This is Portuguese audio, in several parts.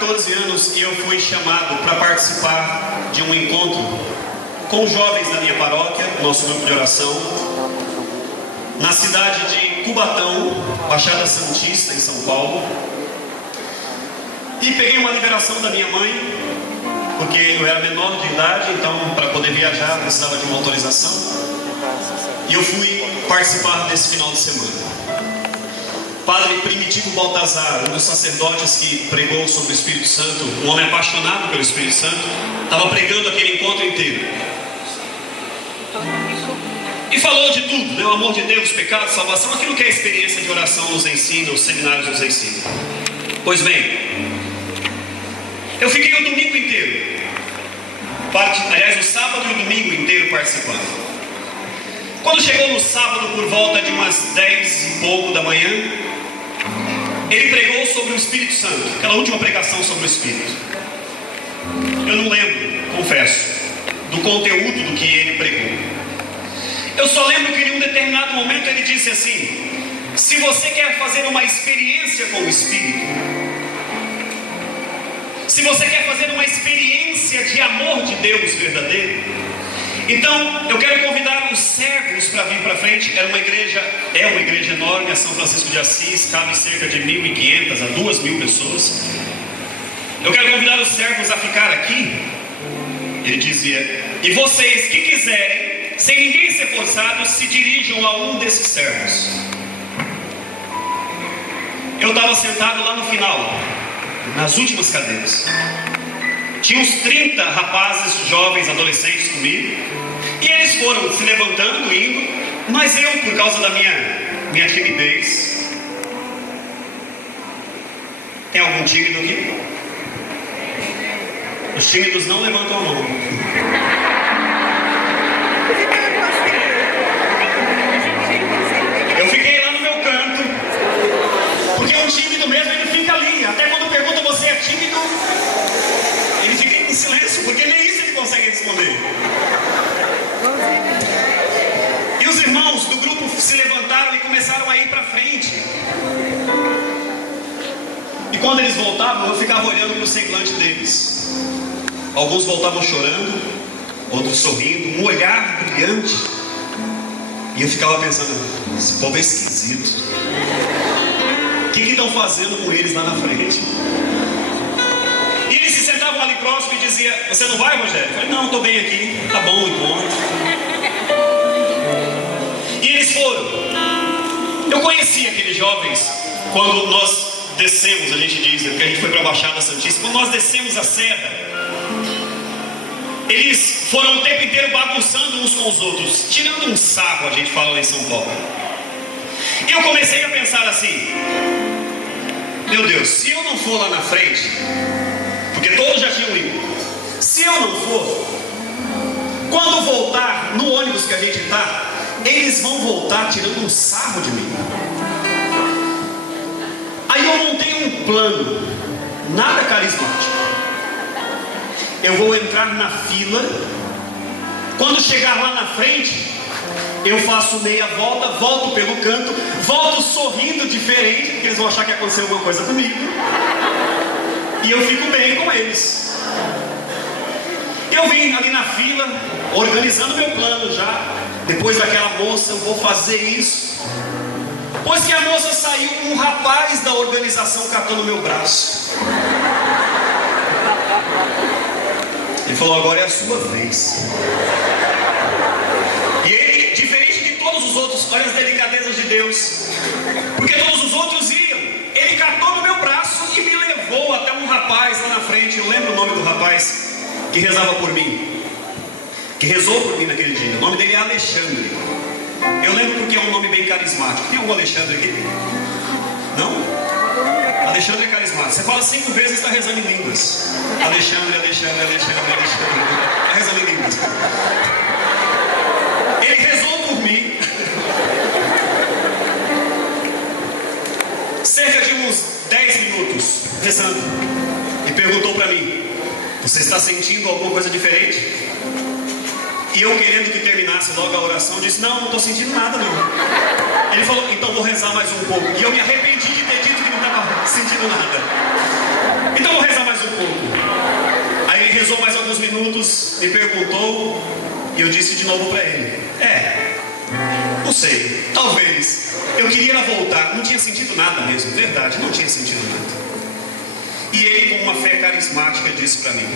14 anos e eu fui chamado para participar de um encontro com os jovens da minha paróquia, nosso grupo de oração, na cidade de Cubatão, Baixada Santista, em São Paulo. E peguei uma liberação da minha mãe, porque eu era menor de idade, então para poder viajar precisava de uma autorização. E eu fui participar desse final de semana. Padre Primitivo Baltazar, um dos sacerdotes que pregou sobre o Espírito Santo, um homem apaixonado pelo Espírito Santo, estava pregando aquele encontro inteiro. E falou de tudo, né? O amor de Deus, pecado, salvação, aquilo que a experiência de oração nos ensina, os seminários nos ensinam. Pois bem, eu fiquei o domingo inteiro, aliás, o sábado e o domingo inteiro participando. Quando chegou no sábado, por volta de umas 10 e pouco da manhã, ele pregou sobre o Espírito Santo, aquela última pregação sobre o Espírito. Eu não lembro, confesso, do conteúdo do que ele pregou. Eu só lembro que em um determinado momento ele disse assim: se você quer fazer uma experiência com o Espírito, se você quer fazer uma experiência de amor de Deus verdadeiro, então eu quero convidar os servos para vir para frente. É uma igreja enorme, a São Francisco de Assis, cabe cerca de 1.500 a 2.000 pessoas. Eu quero convidar os servos a ficar aqui. Ele dizia: e vocês que quiserem, sem ninguém ser forçado, se dirijam a um desses servos. Eu estava sentado lá no final, nas últimas cadeiras. Tinha uns 30 rapazes, jovens, adolescentes comigo. E eles foram se levantando, indo. Mas eu, por causa da minha timidez... Tem algum tímido aqui? Os tímidos não levantam a mão. Eu fiquei lá no meu canto. Porque um tímido mesmo, ele fica ali. Até quando pergunta: você é tímido? Ele fica em silêncio, porque nem isso ele consegue responder. E os irmãos do grupo se levantaram e começaram a ir para frente. E quando eles voltavam, eu ficava olhando para o semblante deles. Alguns voltavam chorando, outros sorrindo, um olhar brilhante. E eu ficava pensando: esse povo é esquisito. O que estão fazendo com eles lá na frente? E eles se sentavam ali próximo e diziam: você não vai, Rogério? Eu falei: não, estou bem aqui, tá bom o encontro. E eles foram. Eu conheci aqueles jovens quando nós descemos, a gente diz, porque a gente foi para a Baixada Santista. Quando nós descemos a Serra, eles foram o tempo inteiro bagunçando uns com os outros, tirando um sarro, a gente fala lá em São Paulo. E eu comecei a pensar assim: meu Deus, se eu não for lá na frente, porque todos já tinham ido, se eu não for, quando voltar no ônibus que a gente está, eles vão voltar tirando um sarro de mim. Aí eu montei um plano, nada carismático. Eu vou entrar na fila. Quando chegar lá na frente, eu faço meia volta, volto pelo canto, volto sorrindo diferente, porque eles vão achar que aconteceu alguma coisa comigo. E eu fico bem com eles. Eu vim ali na fila, organizando meu plano já. Depois daquela moça, eu vou fazer isso. Pois que a moça saiu, um rapaz da organização catou no meu braço. Ele falou: agora é a sua vez. E ele, diferente de todos os outros, olha as delicadezas de Deus, porque todos os outros iam, ele catou no meu braço e me levou até um rapaz lá na frente. Eu lembro o nome do rapaz que rezava por mim, que rezou por mim naquele dia. O nome dele é Alexandre. Eu lembro porque é um nome bem carismático. Tem algum Alexandre aqui? Não? Alexandre é carismático. Você fala 5 vezes e está rezando em línguas. Alexandre, Alexandre, Alexandre, Alexandre. Está rezando em línguas. Ele rezou por mim. Cerca de uns 10 minutos rezando. E perguntou para mim: você está sentindo alguma coisa diferente? E eu, querendo que terminasse logo a oração, disse: não estou sentindo nada não. Ele falou: então vou rezar mais um pouco. E eu me arrependi de ter dito que não estava sentindo nada. Então vou rezar mais me perguntou e eu disse de novo para ele: não sei, talvez. Eu queria voltar, não tinha sentido nada mesmo, verdade, não tinha sentido nada. E ele, com uma fé carismática, disse para mim: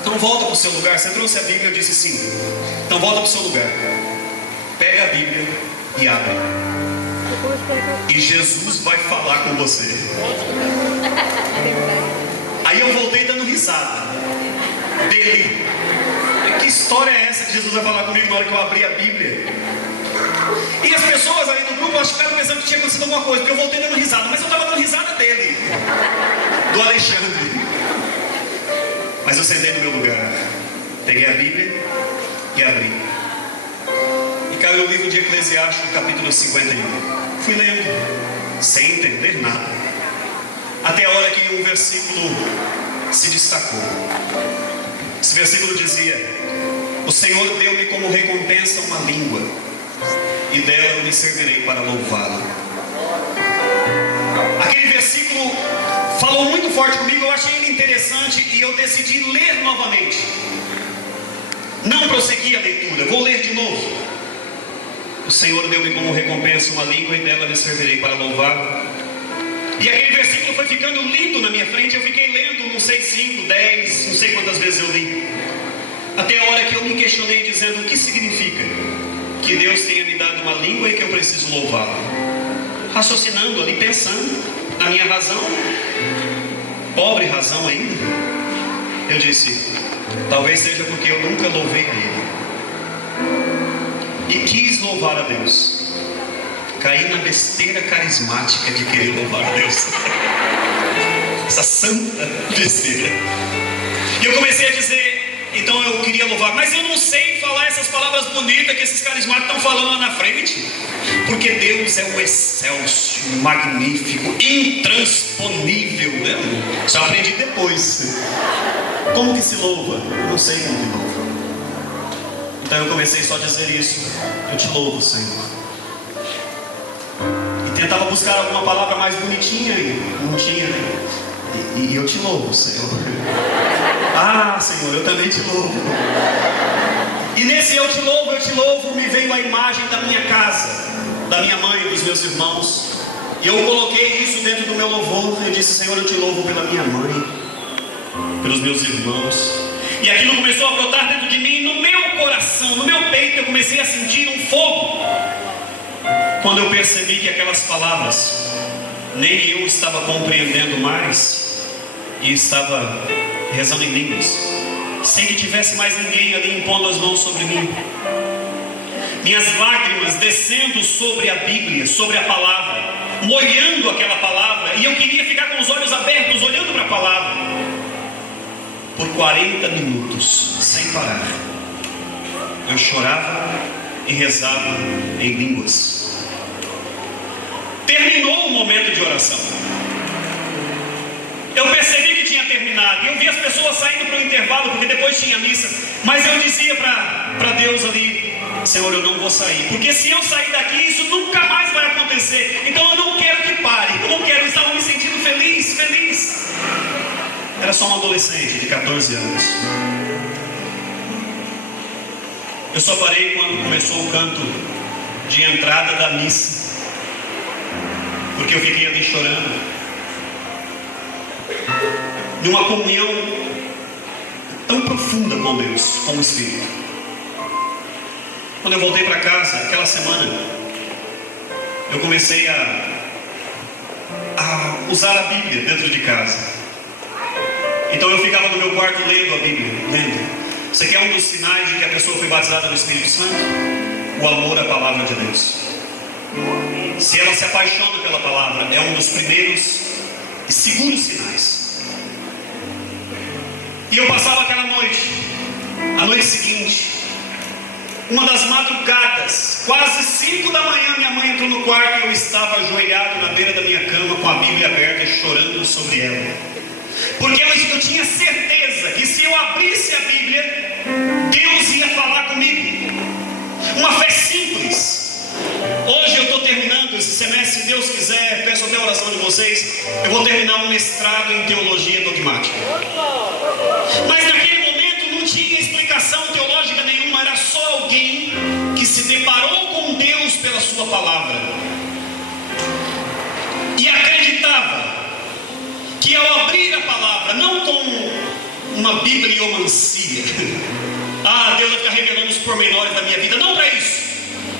então volta para o seu lugar. Você trouxe a Bíblia? Eu disse sim. Então volta para o seu lugar, pega a Bíblia e abre, e Jesus vai falar com você. Aí eu voltei dando risada dele. Que história é essa que Jesus vai falar comigo na hora que eu abri a Bíblia? E as pessoas ali do grupo ficaram pensando que tinha acontecido alguma coisa, porque eu voltei dando risada, mas eu estava dando risada dele, do Alexandre. Mas eu sentei no meu lugar, peguei a Bíblia e abri, e caiu no livro de Eclesiastes, capítulo 51. Fui lendo, sem entender nada, até a hora que um versículo se destacou. Esse versículo dizia: o Senhor deu-me como recompensa uma língua, e dela eu me servirei para louvá-lo. Aquele versículo falou muito forte comigo, eu achei ele interessante e eu decidi ler novamente. Não prossegui a leitura, vou ler de novo. O Senhor deu-me como recompensa uma língua, e dela me servirei para louvá-lo. E aquele versículo foi ficando lindo na minha frente. Eu fiquei lendo, não sei, 5, 10, não sei quantas vezes eu li, até a hora que eu me questionei, dizendo: o que significa que Deus tenha me dado uma língua e que eu preciso louvá-lo? Raciocinando ali, pensando na minha razão, pobre razão ainda, eu disse: talvez seja porque eu nunca louvei a Ele, e quis louvar a Deus. Caí na besteira carismática de querer louvar a Deus. Essa santa besteira. E eu comecei a dizer: então eu queria louvar, mas eu não sei falar essas palavras bonitas que esses carismáticos estão falando lá na frente. Porque Deus é o excelso, magnífico, intransponível, né? Só aprendi depois. Como que se louva? Eu não sei como que louva. Então eu comecei só a dizer isso: eu te louvo, Senhor. E tentava buscar alguma palavra mais bonitinha e não tinha. E eu te louvo, Senhor. Ah, Senhor, eu também te louvo. E nesse eu te louvo, me veio a imagem da minha casa, da minha mãe e dos meus irmãos. E eu coloquei isso dentro do meu louvor. Eu disse: Senhor, eu te louvo pela minha mãe, pelos meus irmãos. E aquilo começou a brotar dentro de mim, no meu coração, no meu peito. Eu comecei a sentir um fogo. Quando eu percebi que aquelas palavras nem eu estava compreendendo mais, e estava rezando em línguas, sem que tivesse mais ninguém ali impondo as mãos sobre mim. Minhas lágrimas descendo sobre a Bíblia, sobre a palavra, molhando aquela palavra, e eu queria ficar com os olhos abertos, olhando para a palavra, por 40 minutos, sem parar. Eu chorava e rezava em línguas. Terminou o momento de oração. Eu percebi que tinha terminado, e eu vi as pessoas saindo para o intervalo, porque depois tinha missa. Mas eu dizia para Deus ali: Senhor, eu não vou sair, porque se eu sair daqui, isso nunca mais vai acontecer. Então eu não quero que pare, eu não quero. Eu estava me sentindo feliz. Era só um adolescente de 14 anos. Eu só parei quando começou o canto de entrada da missa, porque eu fiquei ali chorando, de uma comunhão tão profunda com Deus, com o Espírito. Quando eu voltei para casa, aquela semana, eu comecei a usar a Bíblia dentro de casa. Então eu ficava no meu quarto lendo a Bíblia, lendo. Isso aqui é um dos sinais de que a pessoa foi batizada no Espírito Santo: o amor à palavra de Deus. Se ela se apaixona pela palavra, é um dos primeiros e seguros sinais. E eu passava aquela noite, a noite seguinte, uma das madrugadas, quase 5 da manhã, minha mãe entrou no quarto e eu estava ajoelhado na beira da minha cama, com a Bíblia aberta e chorando sobre ela. Porque eu tinha certeza que se eu abrisse a Bíblia, Deus ia falar comigo. Uma fé simples. Hoje eu estou terminando esse semestre, se Deus quiser, peço até a oração de vocês, eu vou terminar um mestrado em teologia dogmática. Mas naquele momento não tinha se deparou com Deus pela sua palavra e acreditava que ao abrir a palavra, não com uma bibliomancia, Deus vai ficar revelando os pormenores da minha vida, não para isso.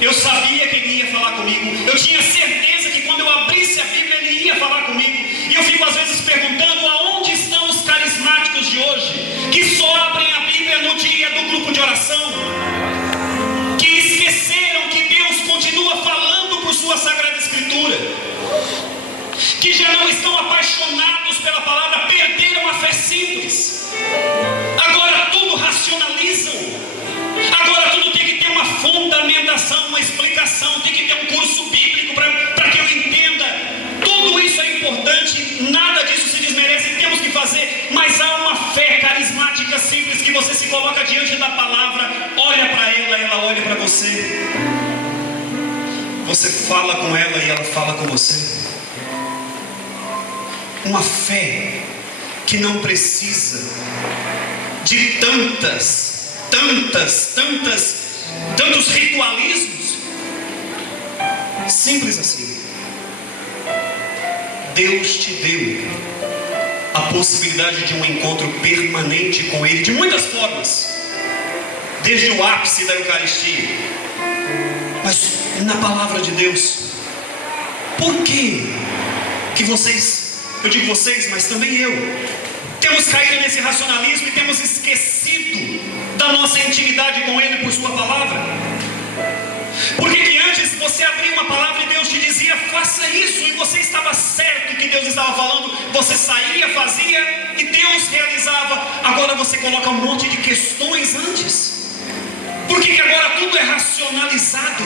Eu sabia que Ele ia falar comigo, eu tinha certeza que quando eu abrisse a Bíblia Ele ia falar comigo. E eu fico às vezes perguntando aonde estão os carismáticos de hoje, que só abrem a Bíblia no dia do grupo de oração, que esqueceram que Deus continua falando por sua Sagrada Escritura, que já não estão apaixonados pela palavra, perderam a fé simples, agora tudo racionalizam, agora tudo tem que ter uma fundamentação, uma explicação, tem que ter um curso bíblico para que eu entenda. Tudo isso é importante, nada disso se desmerece, temos que fazer, mas há uma fé carismática simples, que você se coloca diante da palavra, olha para ela olha para você, você fala com ela e ela fala com você. Uma fé que não precisa de tantos ritualismos. Simples assim. Deus te deu a possibilidade de um encontro permanente com Ele, de muitas formas, desde o ápice da Eucaristia, mas na palavra de Deus. Por que vocês, eu digo vocês, mas também eu, temos caído nesse racionalismo e temos esquecido da nossa intimidade com Ele por sua palavra? Porque que antes você abria uma palavra e Deus te dizia, faça isso, e você estava certo que Deus estava falando, você saía, fazia e Deus realizava. Agora você coloca um monte de questões antes. Por que agora tudo é racionalizado?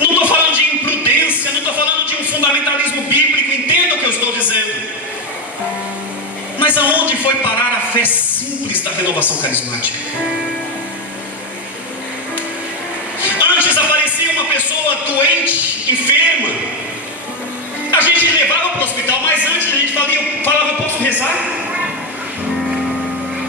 Não estou falando de imprudência, não estou falando de um fundamentalismo bíblico, entenda o que eu estou dizendo. Mas aonde foi parar a fé simples da renovação carismática? Antes aparecia uma pessoa doente, enferma, a gente levava para o hospital, mas antes a gente falava, eu posso rezar?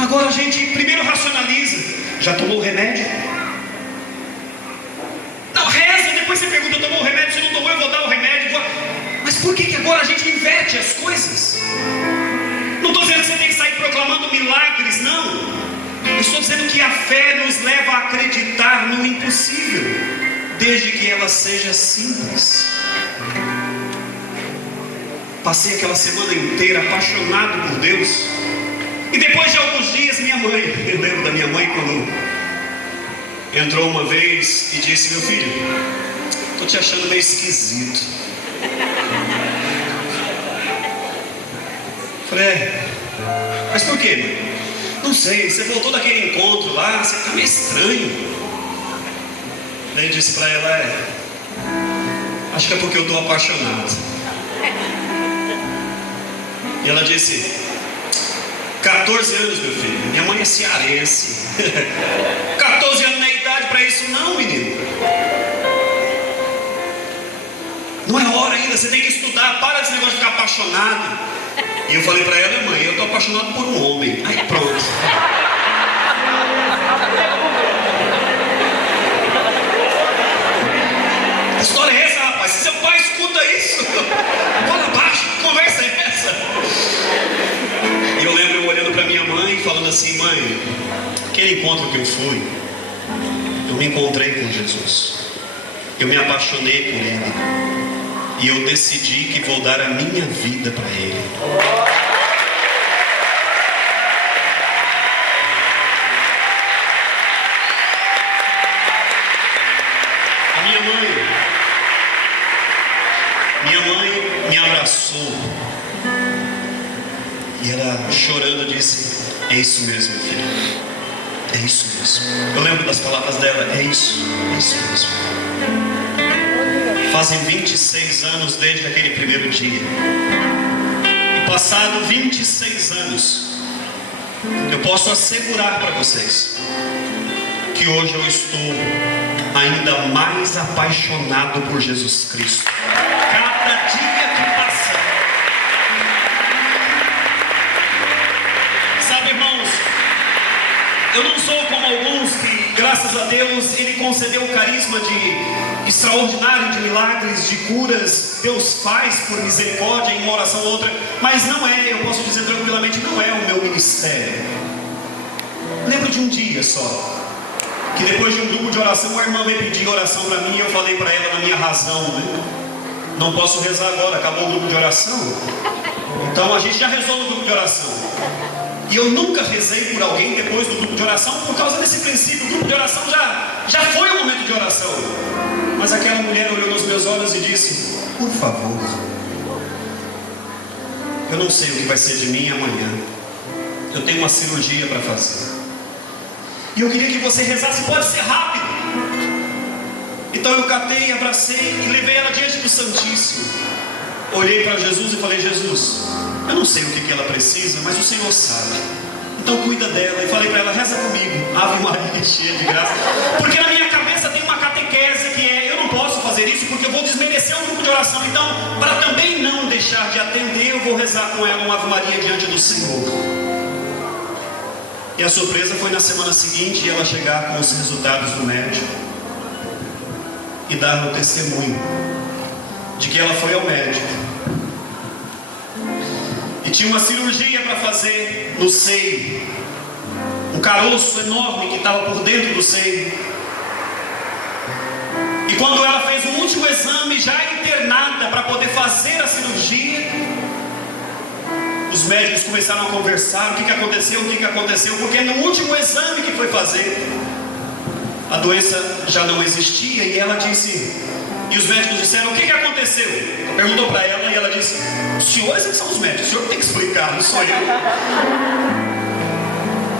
Agora a gente primeiro racionaliza, já tomou o remédio? Não, reza, depois você pergunta, tomou o remédio? Se não tomou, eu vou dar o remédio. Mas por que agora a gente inverte as coisas? Não estou dizendo que você tem que sair proclamando milagres, não. Eu estou dizendo que a fé nos leva a acreditar no impossível, desde que ela seja simples. Passei aquela semana inteira apaixonado por Deus, e depois de alguns dias minha mãe, eu lembro da minha mãe quando entrou uma vez e disse, meu filho, estou te achando meio esquisito. Falei, mas por quê, mãe? Não sei, você voltou daquele encontro lá, você está meio estranho. Daí eu disse para ela, acho que é porque eu estou apaixonado. E ela disse, 14 anos, meu filho, minha mãe é cearense. 14 anos na idade para isso não, menino. Não é hora ainda, você tem que estudar, para desse negócio de ficar apaixonado. E eu falei para ela, mãe, eu estou apaixonado por um homem. Aí pronto. A história é essa, rapaz. Se seu pai escuta isso, fala abaixo, que conversa é essa? E eu lembro eu olhando para minha mãe, falando assim, mãe, aquele encontro que eu fui, eu me encontrei com Jesus. Eu me apaixonei por Ele. E eu decidi que vou dar a minha vida para Ele. A minha mãe me abraçou. E ela chorando disse, é isso mesmo, filho. É isso mesmo. Eu lembro das palavras dela, é isso mesmo. Fazem 26 anos desde aquele primeiro dia. E passado 26 anos, eu posso assegurar para vocês que hoje eu estou ainda mais apaixonado por Jesus Cristo. Cada dia que passa. Sabe, irmãos, eu não sou como alguns que graças a Deus, Ele concedeu o carisma de extraordinário, de milagres, de curas. Deus faz por misericórdia em uma oração ou outra, mas não é, eu posso dizer tranquilamente, não é o meu ministério. Lembro de um dia só, que depois de um grupo de oração, uma irmã veio pedir oração para mim, e eu falei para ela na minha razão, né? Não posso rezar agora, acabou o grupo de oração. Então a gente já rezou no grupo de oração. E eu nunca rezei por alguém depois do grupo de oração, por causa desse princípio. O grupo de oração já foi o momento de oração. Mas aquela mulher olhou nos meus olhos e disse: por favor, eu não sei o que vai ser de mim amanhã. Eu tenho uma cirurgia para fazer. E eu queria que você rezasse, pode ser rápido. Então eu catei, abracei e levei ela diante do Santíssimo. Olhei para Jesus e falei: Jesus, eu não sei o que ela precisa, mas o Senhor sabe. Então cuida dela. E falei para ela: reza comigo, Ave Maria, cheia de graça. Porque na minha cabeça tem uma catequese que é: eu não posso fazer isso porque eu vou desmerecer um grupo de oração. Então, para também não deixar de atender, eu vou rezar com ela uma Ave Maria diante do Senhor. E a surpresa foi na semana seguinte ela chegar com os resultados do médico e dar o testemunho de que ela foi ao médico e tinha uma cirurgia para fazer no seio, um caroço enorme que estava por dentro do seio. E quando ela fez o último exame, já internada para poder fazer a cirurgia, os médicos começaram a conversar: o que aconteceu, porque no último exame que foi fazer, a doença já não existia. E ela disse, e os médicos disseram: o que aconteceu? Perguntou para ela e ela disse: os senhores são os médicos, o senhor tem que explicar, não sou eu.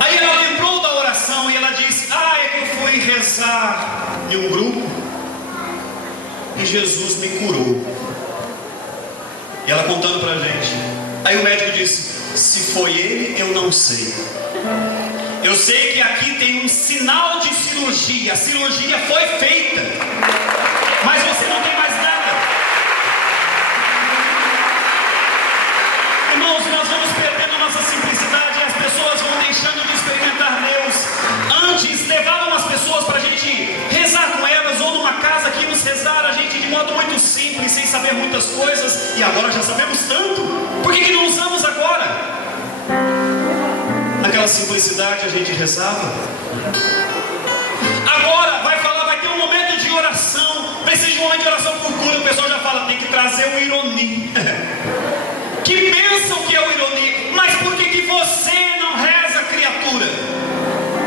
Aí ela lembrou da oração e ela disse: é que eu fui rezar em um grupo e Jesus me curou. E ela contando para a gente. Aí o médico disse: se foi ele, eu não sei. Eu sei que aqui tem um sinal de cirurgia. A cirurgia foi feita, mas você não tem mais nada. Irmãos, nós vamos perdendo nossa simplicidade e as pessoas vão deixando de experimentar Deus. Antes levavam as pessoas para a gente rezar com elas, ou numa casa que íamos rezar, a gente de modo muito simples, sem saber muitas coisas. E agora já sabemos tanto. Por que não usamos agora? Naquela simplicidade a gente rezava. Agora vai ter um momento de oração. Precisa de um momento de oração por cura. O pessoal já fala: tem que trazer o ironi. Que pensam que é o ironi. Mas por que você não reza, criatura?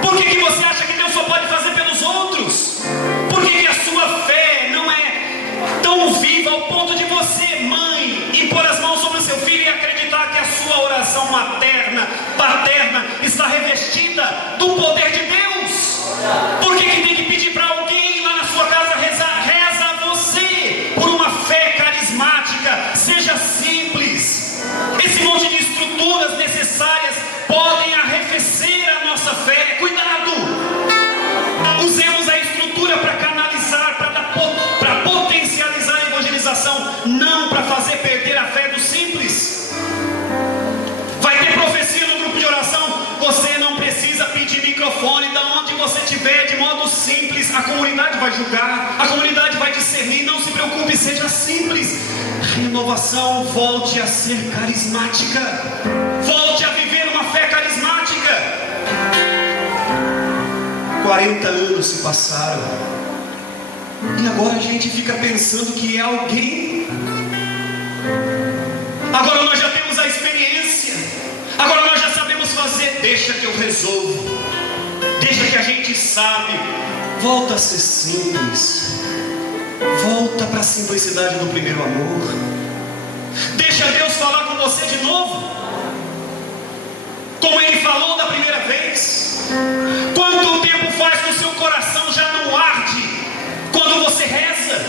Por que você acha que Deus só pode fazer pelos outros? Por que a sua fé não é tão viva ao ponto de você, mãe, impor as mãos sobre o seu filho e acreditar que a sua oração materna, paterna, está revestida do poder de Deus? Por que tem que pedir para alguém lá na sua casa rezar? Reza você, por uma fé carismática. Seja simples. Esse monte de estruturas necessárias podem arrefecer a nossa fé. Cuidado! Usemos a estrutura para canalizar, para potencializar a evangelização, não para fazer perder a fé do simples. Vai ter profecia no grupo de oração, você não precisa pedir microfone. Da onde você estiver, de modo simples, a comunidade vai julgar, a comunidade vai discernir. Não se preocupe, seja simples. Renovação, volte a ser carismática, volte a viver uma fé carismática. 40 anos se passaram e agora a gente fica pensando que é alguém. Agora nós já temos a experiência, agora nós já sabemos fazer. Deixa que eu resolvo, deixa que a gente sabe. Volta a ser simples, volta para a simplicidade do primeiro amor. Deixa Deus falar com você de novo, como Ele falou da primeira vez. Quanto tempo faz que o seu coração já não arde quando você reza?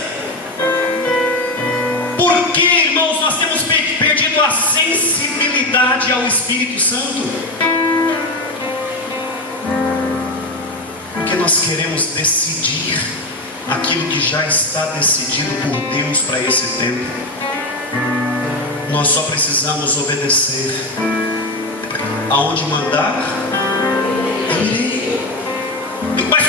Por que, irmãos, nós temos perdido a sensibilidade ao Espírito Santo? Porque nós queremos decidir aquilo que já está decidido por Deus para esse tempo. Nós só precisamos obedecer. Aonde mandar,